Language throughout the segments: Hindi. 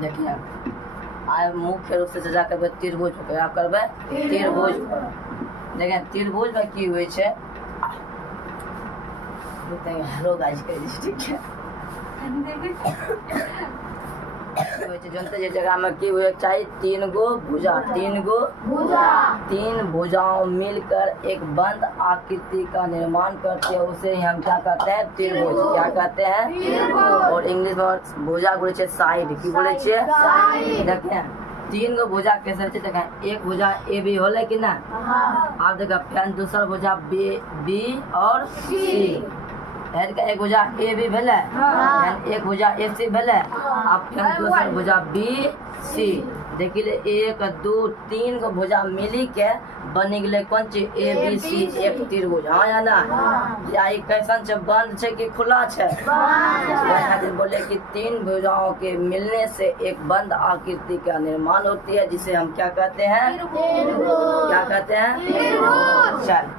देखिए आय मुख्य रूप से चर्चा करबै त्रिभुज पर। आप करबै त्रिभुज पर। देखिए त्रिभुज में की हुए छे हेलो गाइस ठीक है जनते जे जगह में की हुए चाहिए तीन गो भुजा तीन भुजाओं मिलकर एक बंद आकृति का निर्माण करते हैं, उसे हम क्या कहते हैं त्रिभुज। क्या कहते हैं और इंग्लिश में भुजा बोले छे साइड। की बोले छे देखें तीन गो भुजा कैसे होते देखें एक भुजा ए बी होले कि ना। आप देखा फिर दूसरा भुजा बी और सी। हेड का एक भुजा ए बी भेले एक भुजा ए सी भेले। अब फिर दूसरा भुजा बी सी। देखिए एक दो तीन गो भुजा मिली के बनी गए कौन चीज ए बी सी एक त्रिभुज। हाँ या ना या कैसन छे बंद छे कि खुला छे। बोले कि तीन भुजाओं के मिलने से एक बंद आकृति का निर्माण होती है जिसे हम क्या कहते हैं क्या कहते हैं। चल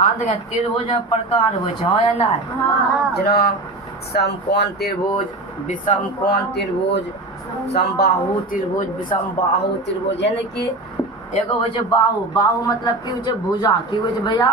आप देखें त्रिभुज में प्रकार हो या ना जना समकोण त्रिभुज विषमकोण त्रिभुज समबाहु त्रिभुज विषमबाहु त्रिभुज। यानी कि एगो हो बाहु मतलब की हो भुजा। की हो भैया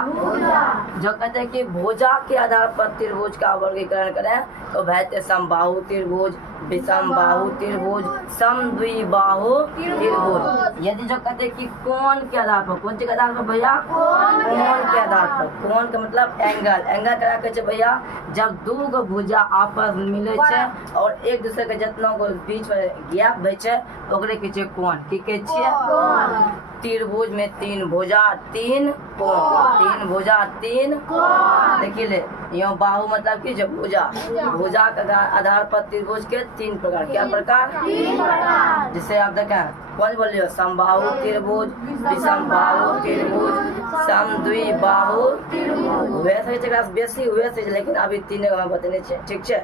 जो कहते हैं कि भुजा के आधार पर त्रिभुज का वर्गीकरण करें तो भैते समबाहु त्रिभुज विषमबाहु त्रिभुज समद्विबाहु त्रिभुज। यदि जो कहते हैं कि कोण के आधार पर कौन के आधार पर भैया कोण के आधार पर। कोण का मतलब एंगल। एंगल क्या कहते भैया जब दू गो भुजा आपस में मिले छे और एक दूसरे के जितना गो बीच में गैप भे छे ओकरे के छे कोण। की कहे छिए त्रिभुज में तीन भुजा तीन कोण। तीन भुजा तीन कोण। देखिए ले यहाँ बाहु मतलब की भुजा। भुजा के आधार पर त्रिभुज के तीन प्रकार। क्या प्रकार जिसे आप देखें कौन बोलियो समबाहु त्रिभुज विषमबाहु त्रिभुज समद्विबाहु त्रिभुज। वैसे बेसी हुए से लेकिन अभी तीन में बतेने छे। ठीक छे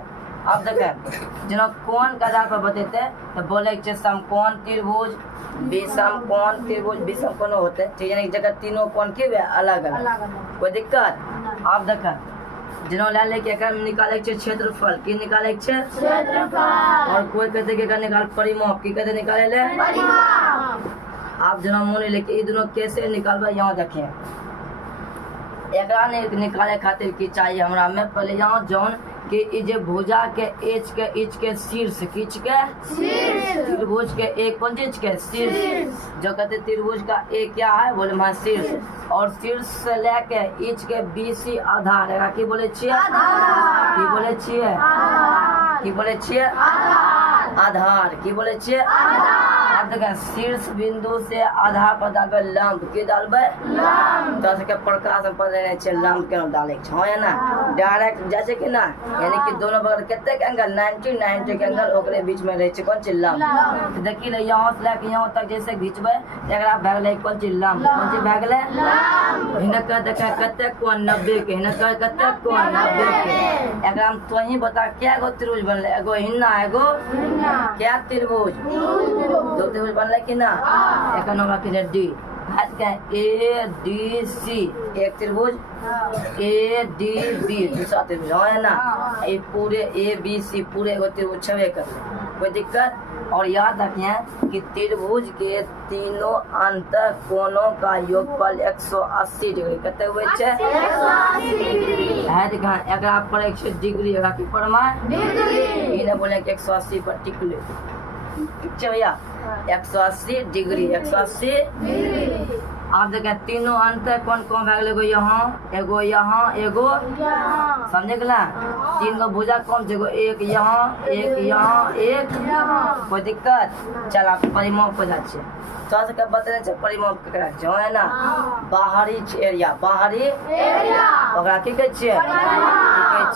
अब देखें जना कोण के आधार पर बतेते तो बोले समकोण त्रिभुज विषमकोण त्रिभुज। विषम कोण होते ठीक है जगह तीनों कोण के अलग अलग कोई दिक्कत। आप देखें जिन्हों ले लेके निकाले क्षेत्रफल। की निकाले क्षेत्रफल। और कोई कहते कि निकाल परिमाप। की कहते निकाले ले आप जिन्हों मूल्य लेके ये दोनों कैसे निकालबे यहाँ देखें एक निकाले खातिर की चाहिए हमरा में पहले यहाँ जौन कि जे भुजा के एच के शीर्ष किच के त्रिभुज के एक कौन चीज के शीर्ष। जो कहते त्रिभुज का एक क्या है बोले वहाँ शीर्ष और शीर्ष से लेके इच के बीसी आधार है। की बोले छिए की बोले छिए की बोले छिए आधार। की बोले छिए आप देखें शीर्ष बिंदु से आधार पर डालबे लंब। की डालबे तो के प्रकाश में पड़े छे लंब के डाले छ है ना डायरेक्ट जैसे कि ना यानी कि दोनों बगल कितने एंगल 90 के एंगल ओकरे बीच में रहे छे कौन चीज लंब। देखिए ले यहाँ से लेके यहाँ तक जैसे खींचबे एकरा भए गेलै कौन चीज लंब। कौन चीज भए गेलै लंब। हिनकर देखे कते कोण 90 के हिनकर कते कोण 90 के। एकरा हम तो ही बता क्या गो त्रिभुज बनले एगो हिन्ना एगो क्या त्रिभुज दो त्रिभुज बनले कि ना। एक नंबर के डी ए डी सी एक त्रिभुज ए डी बी दूसरा त्रिभुज है ना। ये पूरे ए बी सी पूरे एगो त्रिभुज छबे कर कोई दिक्कत। और याद रखिए कि त्रिभुज के तीनों अंत कोणों का योगफल 180 डिग्री कते हुए छे 180 डिग्री है। देखा एकरा पर 100 डिग्री एकरा की परमा डिग्री इने बोले कि 180 पर टिकले ठीक है भैया 180 डिग्री 180 डिग्री। आप देखें तीनों अंत कौन कौन भाग एगो यहाँ एगो समझे गला। तीन गो भुजा कौन एगो एक यहाँ एक कोई दिक्कत। चल आप परिमाप हो जाए थोड़ा सा बतने परिमाप केकरा छे है ना बाहरी एरिया ओकरा की कहै छियै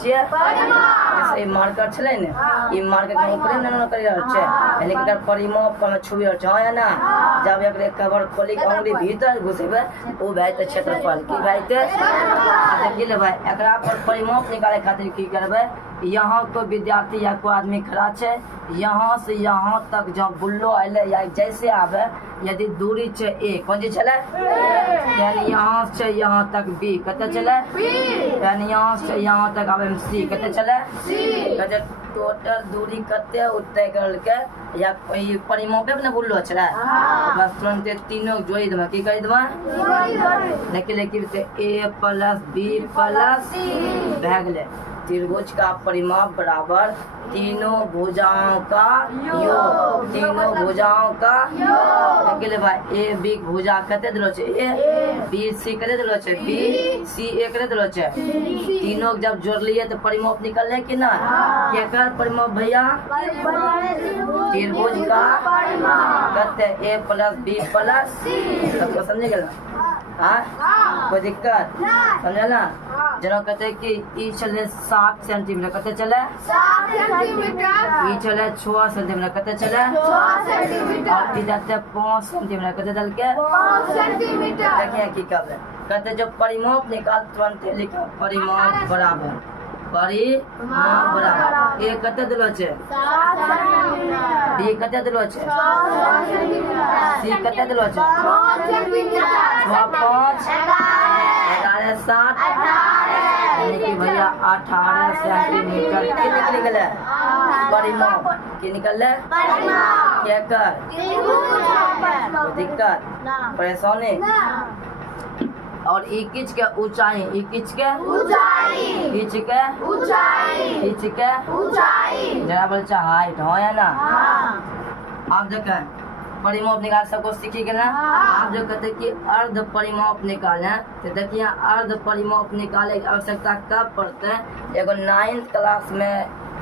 जैसे मार्कर छले ने ई मार्कर के ऊपर न कर रहल छे यानी कि परिमाप पर छुबि रहल छे है ना। जब एकरे कवर खोली के अंगुली भीतर घुसेबे ओ भाई त क्षेत्रफल की भाई त देखि ले भाई एकरा पर परिमाप निकाले खातिर की करबे। यहाँ को विद्यार्थी या कोई आदमी खड़ा है यहाँ से यहाँ तक जब बुल्लो आए या जैसे आवे यदि दूरी छे ए कौन चीज चले यानी यहाँ से यहाँ तक बी कते चले यानी यहाँ से यहाँ तक आवे सी कते चले कहते टोटल दूरी कते तय करलके या ई परिमापे ने बोललो छले बस तुरंत तीनों के जोड़ देबे की कर देबे देखिए कि a + b + c भए गेलै त्रिभुज का परिमाप बराबर तीनों भुजाओं का योग तीनों भुजाओं का योग देखिए भाई a b भुजा कते देलो छै a b c कते देलो छै b c a कते देलो छै तीनों के जब जोड़ लिए तो परिमाप निकलले कि ना केकर परिमाप भैया त्रिभुज का कते a + b + c सबको समझ गेल हाँ कोई दिक्कत समझला जना कहते कि ई चले 7 सेंटीमीटर कते चले 7 सेंटीमीटर ई चले 6 सेंटीमीटर कते चले 6 सेंटीमीटर और ई जाते 5 सेंटीमीटर कते दल के 5 सेंटीमीटर देखिए की कब कहते जब परिमाप निकाल तुरंत लिखो परिमाप बराबर परिमाप बराबर ए कते दिलो छै 7 सेंटीमीटर बी कते दिलो छै 6 सेंटीमीटर सी कते दिलो छै 5 सेंटीमीटर 5 11 7 यानी कि भैया 18 सेंटीमीटर के निकल गए परिमाप के निकल परिमाप क्या कर त्रिभुज दिक्कत परेशानी और ई किच के ऊंचाई ई किच के ऊंचाई खींच के ऊंचाई खींच के ऊंचाई जरा बोल चाह हाइट हो या ना हां आप देखें परिमाप निकाल सबको सीखी के ना आप जो कहते कि अर्ध परिमाप निकालें तो देखिए अर्ध परिमाप निकाले की आवश्यकता कब पड़ते हैं एगो 9th क्लास में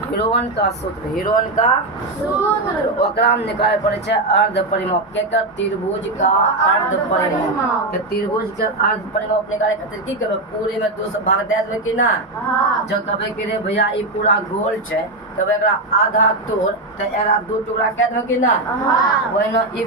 हीरोइन का सूत्र हीरोइन का सूत्र ओकरा में निकाले पड़े छै अर्ध परिमाप केकर त्रिभुज का अर्ध परिमाप के त्रिभुज के अर्ध परिमाप निकाले खातिर की करबे पूरे में 2 से भाग दे देबे कि ना हां जो कहबे कि रे भैया ई पूरा गोल छै तब एकरा आधा तोड़ त एकरा 2 टुकड़ा क देबे कि ना हां वही ना